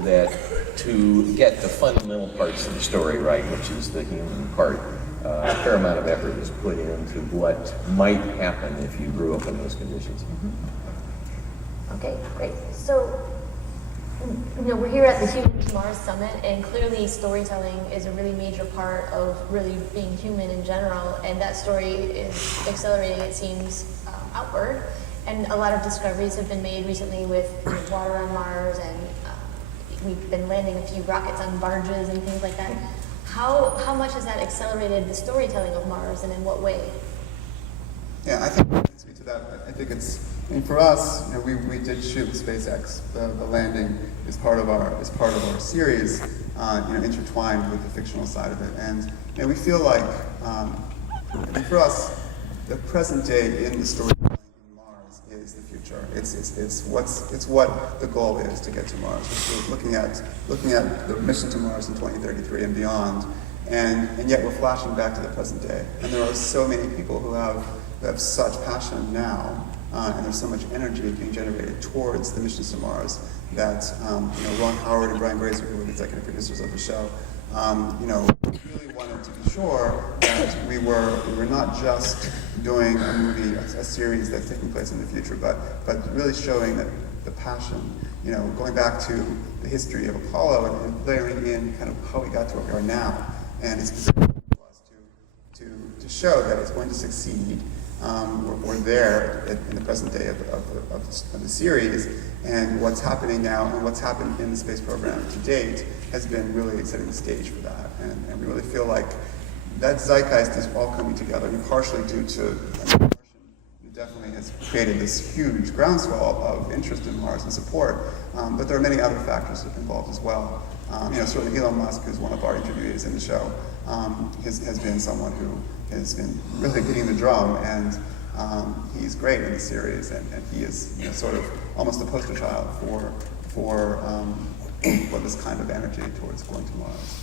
that to get the fundamental parts of the story right, which is the human part, a fair amount of effort is put into what might happen if you grew up in those conditions. Okay, great. So, we're here at the Human to Mars Summit, and clearly storytelling is a really major part of really being human in general, and that story is accelerating, it seems, outward. And a lot of discoveries have been made recently with water on Mars, and we've been landing a few rockets on barges and things like that. How much has that accelerated the storytelling of Mars, and in what way? Yeah, I think I can speak to that. I think for us, we did shoot SpaceX. The landing is part of our series, intertwined with the fictional side of it. And we feel like, for us, the present day in the storytelling in Mars is the future. It's what the goal is to get to Mars. We're looking at the mission to Mars in 2033 and beyond, and yet we're flashing back to the present day. And there are so many people who have such passion now, and there's so much energy being generated towards the missions to Mars that Ron Howard and Brian Grazer, who were the executive producers of the show, really wanted to be sure that we were not just doing a movie, a series that's taking place in the future, but really showing that the passion, going back to the history of Apollo and layering in kind of how we got to where we are now, and it's specific to us to show that it's going to succeed. We're there in the present day of the series, and what's happening now and what's happened in the space program to date has been really setting the stage for that. And we really feel like that zeitgeist is all coming together, and partially due to Martian, who definitely has created this huge groundswell of interest in Mars and support, but there are many other factors involved as well. Certainly Elon Musk, who's one of our interviewees in the show, has been someone who has been really beating the drum, and he's great in the series, and he is sort of almost a poster child for this kind of energy towards going to Mars.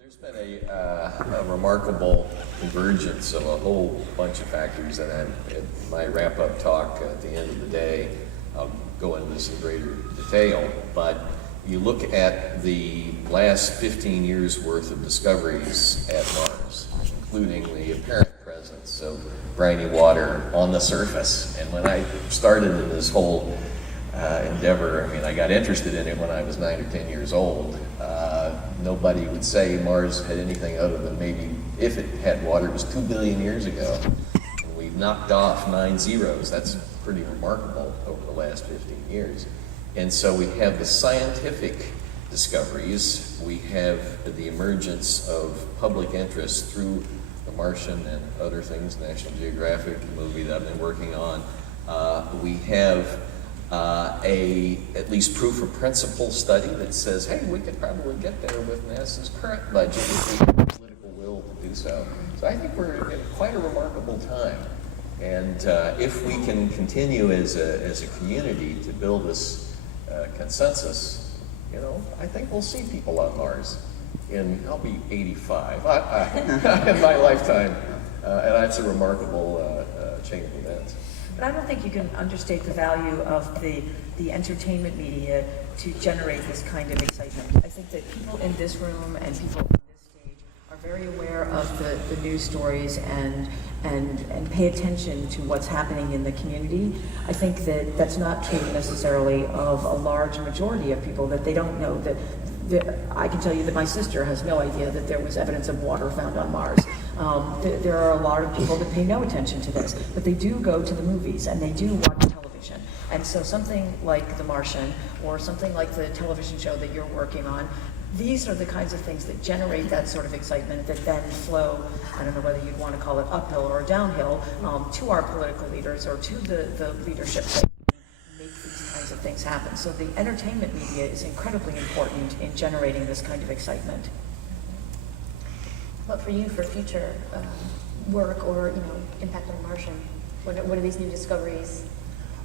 There's been a remarkable convergence of a whole bunch of factors, and in my wrap-up talk at the end of the day, I'll go into this in greater detail, but you look at the last 15 years worth of discoveries at Mars, including the apparent presence of briny water on the surface. And when I started in this whole endeavor, I got interested in it when I was 9 or 10 years old. Nobody would say Mars had anything other than maybe, if it had water, it was 2 billion years ago. And we've knocked off 9 zeros. That's pretty remarkable over the last 15 years. And so we have the scientific discoveries, we have the emergence of public interest through The Martian and other things, National Geographic, the movie that I've been working on. We have at least proof of principle study that says, hey, we could probably get there with NASA's current budget if we have the political will to do so. So I think we're in quite a remarkable time. And if we can continue as a community to build this consensus, I think we'll see people on Mars. I'll be 85 in my lifetime, and that's a remarkable chain of events. But I don't think you can understate the value of the entertainment media to generate this kind of excitement. I think that people in this room and people on this stage are very aware of the news stories and pay attention to what's happening in the community. I think that that's not true necessarily of a large majority of people, that they don't know that I can tell you that my sister has no idea that there was evidence of water found on Mars. There are a lot of people that pay no attention to this, but they do go to the movies and they do watch television. And so something like The Martian or something like the television show that you're working on, these are the kinds of things that generate that sort of excitement that then flow, I don't know whether you'd want to call it uphill or downhill, to our political leaders or to the leadership that make these kinds of things happen. So the entertainment media is incredibly important in generating this kind of excitement. But for you, for future work or impact on Martian, what are these new discoveries?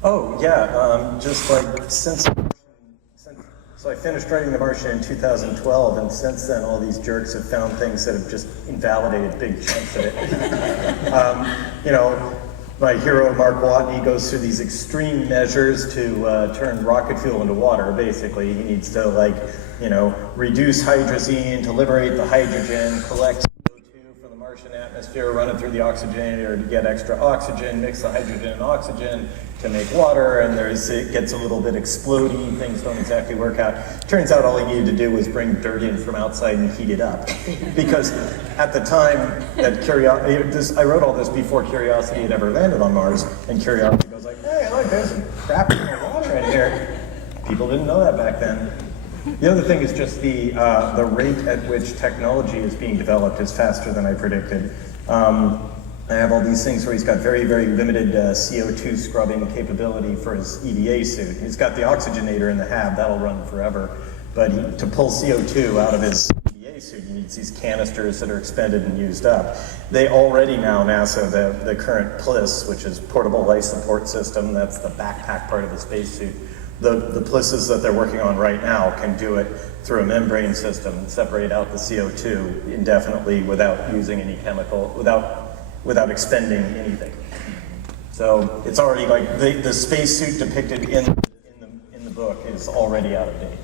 Oh yeah, just like so I finished writing The Martian in 2012, and since then all these jerks have found things that have just invalidated big chunks of it. my hero, Mark Watney, goes through these extreme measures to turn rocket fuel into water. Basically, he needs to, like, you know, reduce hydrazine to liberate the hydrogen, collect CO2 from the Martian atmosphere, run it through the oxygenator to get extra oxygen, mix the hydrogen and oxygen to make water, and it gets a little bit explodey, things don't exactly work out. Turns out all he needed to do was bring dirt in from outside and heat it up. Because at the time that I wrote all this before Curiosity had ever landed on Mars, and Curiosity goes like, hey, look, there's some crap water in here. People didn't know that back then. The other thing is just the rate at which technology is being developed is faster than I predicted. I have all these things where he's got very, very limited CO2 scrubbing capability for his EVA suit. He's got the oxygenator in the hab, that'll run forever. But to pull CO2 out of his EVA suit, he needs these canisters that are expended and used up. They already now, NASA, the current PLIS, which is Portable Life Support System, that's the backpack part of the spacesuit. The PLISs that they're working on right now can do it through a membrane system and separate out the CO2 indefinitely without using any chemical, without expending anything. So it's already like the spacesuit depicted in the book is already out of date.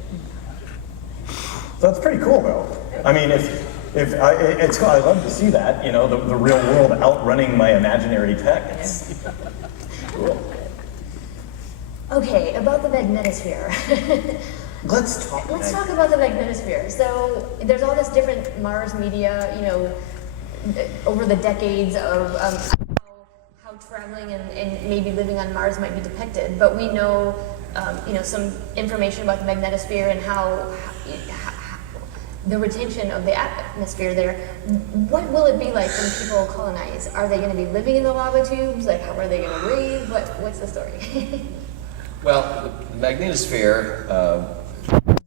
So that's pretty cool, though. I mean, I love to see that, you know, the real world outrunning my imaginary tech. It's cool. Okay, about the magnetosphere. Let's talk about the magnetosphere. So there's all this different Mars media, you know, over the decades of how traveling and maybe living on Mars might be depicted. But we know, you know, some information about the magnetosphere and how the retention of the atmosphere there. What will it be like when people colonize? Are they going to be living in the lava tubes? Like, how are they going to breathe? What's the story? Well, the magnetosphere,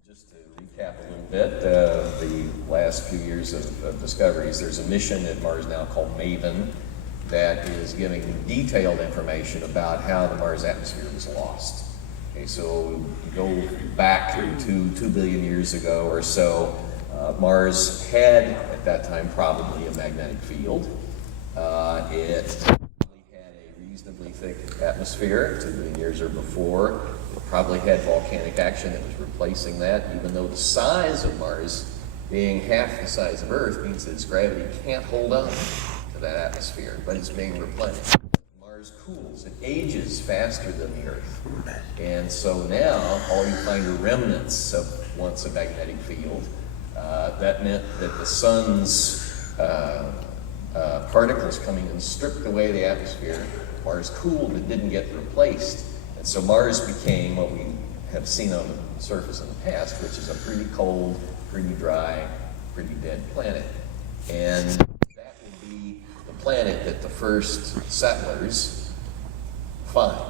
just to recap a little bit, the last few years of discoveries, there's a mission at Mars now called MAVEN that is giving detailed information about how the Mars atmosphere was lost. Okay, so go back to 2 billion years ago or so, Mars had, at that time, probably a magnetic field. It had a reasonably thick atmosphere 2 billion years or before. It probably had volcanic action that was replacing that, even though the size of Mars, being half the size of Earth, means that its gravity can't hold on to that atmosphere, but it's being replenished. Mars cools, it ages faster than the Earth. And so now, all you find are remnants of once a magnetic field. That meant that the sun's particles coming in stripped away the atmosphere. Mars cooled, it didn't get replaced. And so Mars became what we have seen on the surface in the past, which is a pretty cold, pretty dry, pretty dead planet. And that will be the planet that the first settlers find.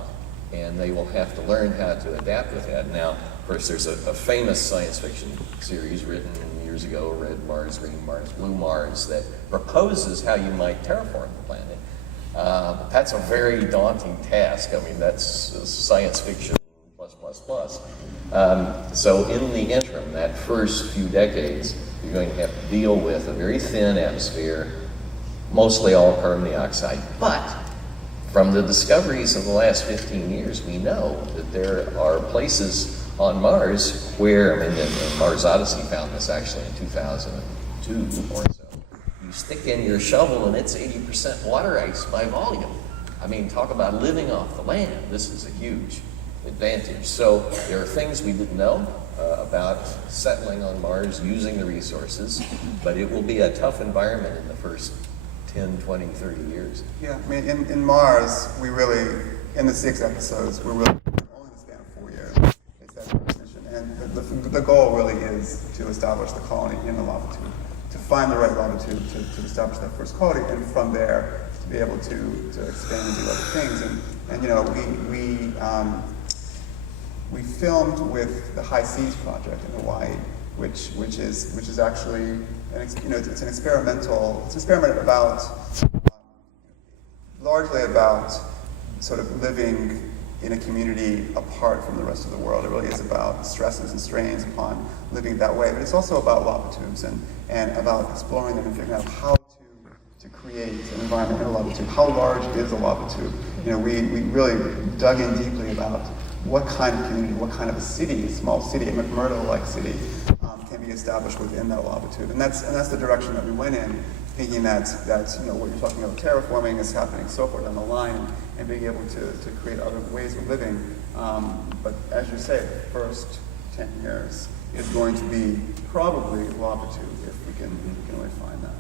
And they will have to learn how to adapt with that. Now, of course, there's a famous science fiction series written years ago, Red Mars, Green Mars, Blue Mars, that proposes how you might terraform the planet. But that's a very daunting task. I mean, that's science fiction plus, plus, plus. So in the interim, that first few decades, you're going to have to deal with a very thin atmosphere, mostly all carbon dioxide. But from the discoveries of the last 15 years, we know that there are places on Mars where, I mean, the Mars Odyssey found this actually in 2002 or so. You stick in your shovel and it's 80% water ice by volume. I mean, talk about living off the land. This is a huge advantage. So there are things we didn't know about settling on Mars, using the resources, but it will be a tough environment in the first 10, 20, 30 years. Yeah, I mean, in Mars, we really, in the 6 episodes, we're really only in the span of 4 years. It's that first mission. And the goal really is to establish the colony in the lava tube, to find the right latitude to establish that first colony, and from there to be able to expand and do other things. And you know, we filmed with the High Seas Project in Hawaii, which is actually it's an experiment about largely about sort of living in a community apart from the rest of the world. It really is about stresses and strains upon living that way, but it's also about lava tubes and about exploring them and figuring out how to create an environment in a lava tube. How large is a lava tube? we really dug in deeply about what kind of community, what kind of a city, small city, a McMurdo-like city, can be established within that longitude. And that's the direction that we went in, thinking that what you're talking about, terraforming is happening so far down the line, and being able to create other ways of living. But as you say, the first 10 years is going to be probably longitude if we can really find that.